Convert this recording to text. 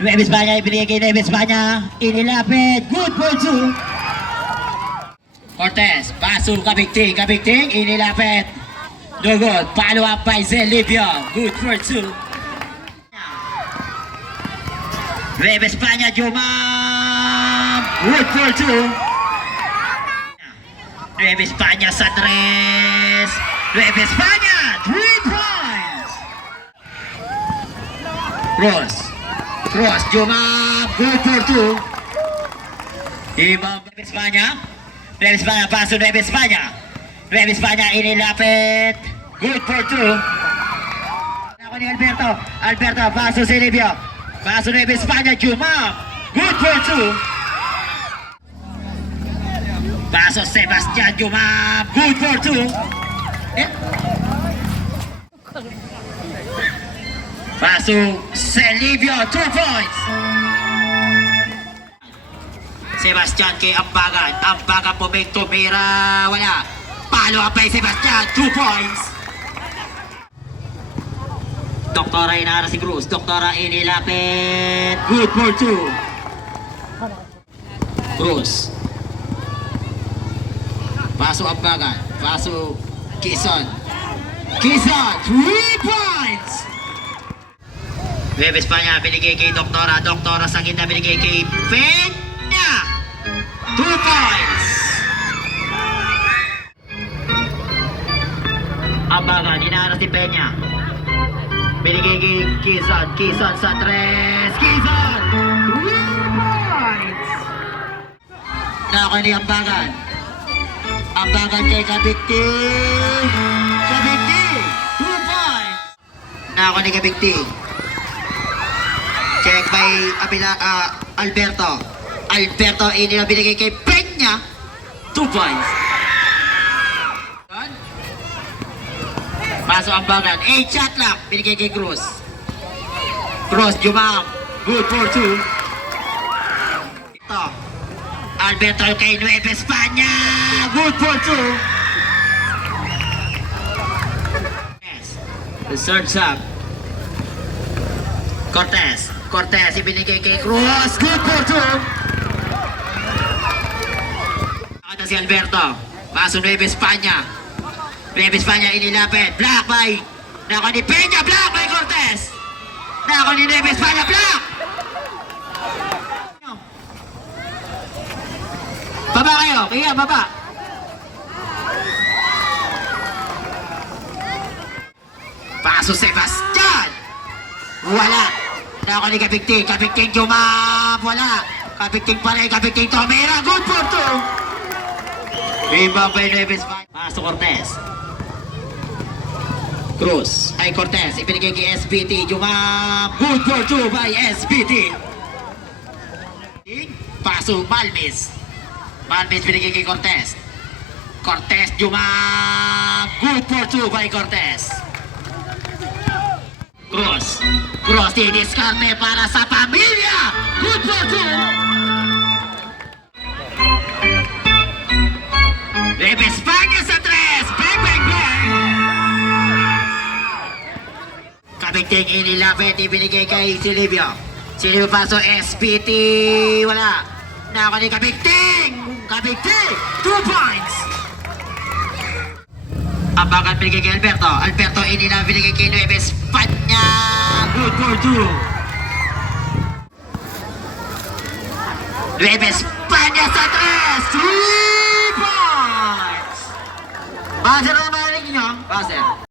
Nueva España, ibinigay kay Nueva España. Inilapit. Good for two. Cortez, paso, kabigting, inilapit. No good. Follow up by Zelivio. Good for two. Nueva España, Jumam. Good for two. Nueva España sa tres. Nueva España, 3 points. Cross, Jumam. Good for two. Ibang Nueva España, paso Nueva España. Nueva España, inilapit. Good for two. Ako ni Alberto, paso Silvio. Paso Nueva España, Jumam. Good for two. Paso Sebastian Jumam. Good for two. Paso Silvio, 2 points. Sebastian kay Ambagan momento mira, wala. Palo up by Sebastian, 2 points. Doktora inaara si Cruz, Doktora inilapit. Good for two. Cruz. Paso Ambagan, paso Quezon, 3 points. Nueva España, binigay kay Doktora sa kita, binigay kay Peña. 2 points. Ambagan, inaara si Peña. Binigay kay Quezon sa tres. Quezon, 3 points. Nako ni Ambagan. Ambagan kay Kabigti. 2 points. Nako ni Kabigti. Check by Alberto, ini binigay kay Peña. 2 points. Paso Ambagan. Shot lock. Binigay kay Cruz. Jumam. Good for two. Ito. Alberto kay Nueva España. Good for two. Yes. The third sub. Cortez, ibinigay kay Cruz. Good for two. Nakata si Alberto. Paso Nueva España. Nueva España inilapit. Block by. Nako ni Peña. Block by Cortez. Nako ni Nueva España. Block. Baba kayo. Kaya baba. Paso Sebastian. Wala. Nako ni Kabigting Jumam. Wala. Kabigting Tomera. Good for two. Iba by Nueva España. Paso Cortez. Cortez, ibinigay kay SBT, Jumam. Good for two by SBT. Paso Malmis, binigay kay Cortez, Jumam. Good for two by Cortez. Cruz, didiskarte para sa pamilya. Good for two. Nueva España sa tres. Bang, bang, bang. Kabigting inilapit, ibinigay kay Silvio. Paso SPT. Wala. Nako ni Kabigting. 2 points. Ambagan binigay kay Alberto inilapit, binigay kay Nueva España. Good for two. Nueva España sa tres. 3 points. Buzzer na narinig niyo? Buzzer.